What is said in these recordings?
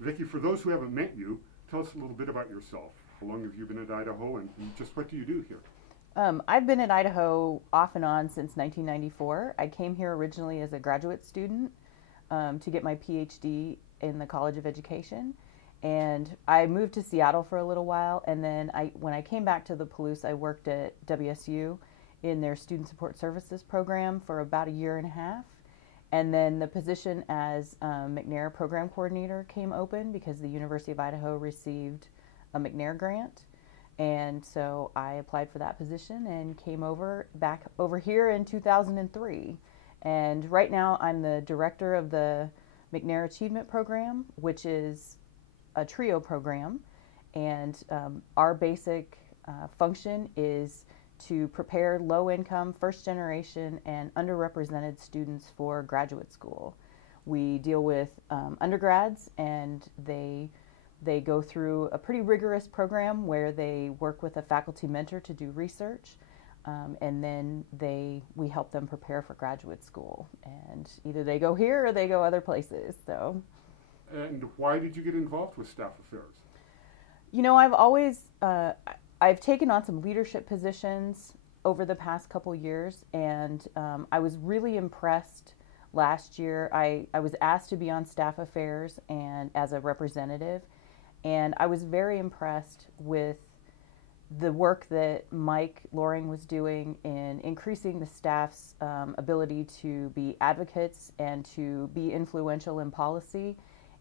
Vicki, for those who haven't met you, tell us a little bit about yourself. How long have you been at Idaho, and just what do you do here? I've been at Idaho off and on since 1994. I came here originally as a graduate student to get my PhD in the College of Education. And I moved to Seattle for a little while. And then when I came back to the Palouse, I worked at WSU in their Student Support Services program for about a year and a half. And then the position as McNair Program Coordinator came open because the University of Idaho received a McNair grant. And so I applied for that position and came back over here in 2003. And right now I'm the director of the McNair Achievement Program, which is a TRIO program. And our basic function is to prepare low-income, first-generation, and underrepresented students for graduate school. We deal with undergrads, and they go through a pretty rigorous program where they work with a faculty mentor to do research, and then we help them prepare for graduate school. And either they go here or they go other places. So. And why did you get involved with staff affairs? You know, I've taken on some leadership positions over the past couple years, and I was really impressed last year. I was asked to be on staff affairs and as a representative, and I was very impressed with the work that Mike Loring was doing in increasing the staff's ability to be advocates and to be influential in policy.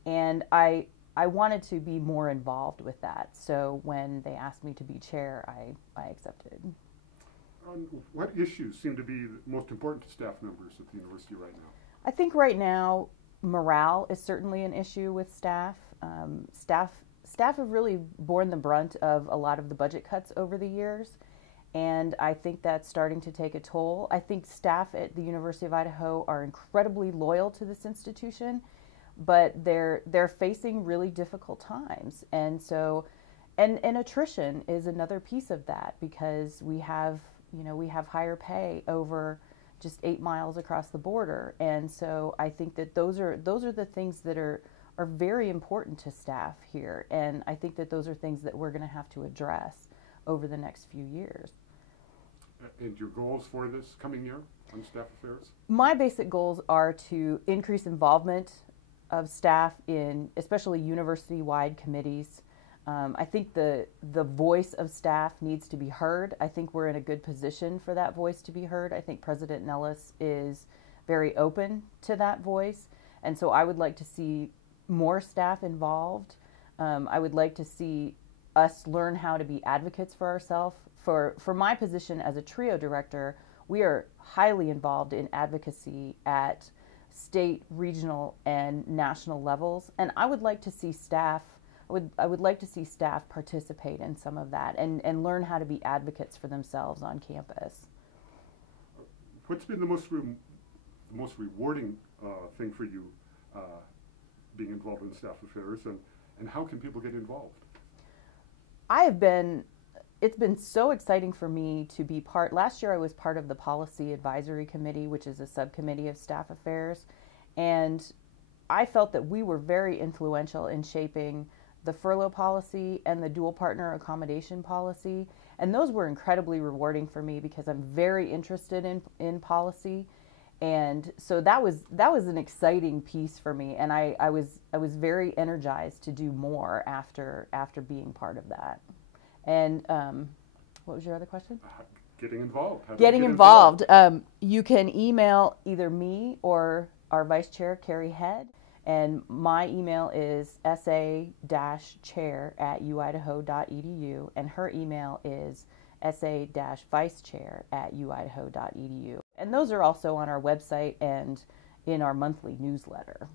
And I wanted to be more involved with that. So when they asked me to be chair, I accepted. What issues seem to be the most important to staff members at the university right now? I think right now morale is certainly an issue with staff. Staff have really borne the brunt of a lot of the budget cuts over the years, and I think that's starting to take a toll. I think staff at the University of Idaho are incredibly loyal to this institution, but they're facing really difficult times. And so and attrition is another piece of that, because we have higher pay over just 8 miles across the border. And so I think that those are the things that are very important to staff here, and I think that those are things that we're going to have to address over the next few years. And your goals for this coming year on staff affairs? My basic goals are to increase involvement of staff in especially university-wide committees. I think the voice of staff needs to be heard. I think we're in a good position for that voice to be heard. I think President Nellis is very open to that voice, and so I would like to see more staff involved. I would like to see us learn how to be advocates for ourselves. For my position as a TRIO director, we are highly involved in advocacy at state, regional, and national levels, and I would like to see staff. I would like to see staff participate in some of that and learn how to be advocates for themselves on campus. What's been the most rewarding thing for you being involved in staff affairs, and how can people get involved? It's been so exciting for me to be last year I was part of the Policy Advisory Committee, which is a subcommittee of staff affairs, and I felt that we were very influential in shaping the furlough policy and the dual partner accommodation policy, and those were incredibly rewarding for me because I'm very interested in policy. And so that was an exciting piece for me, and I was very energized to do more after being part of that. And what was your other question? Getting involved. Getting involved. You can email either me or our vice chair, Carrie Head, and my email is sa-chair@uidaho.edu, and her email is sa-vicechair@uidaho.edu. And those are also on our website and in our monthly newsletter.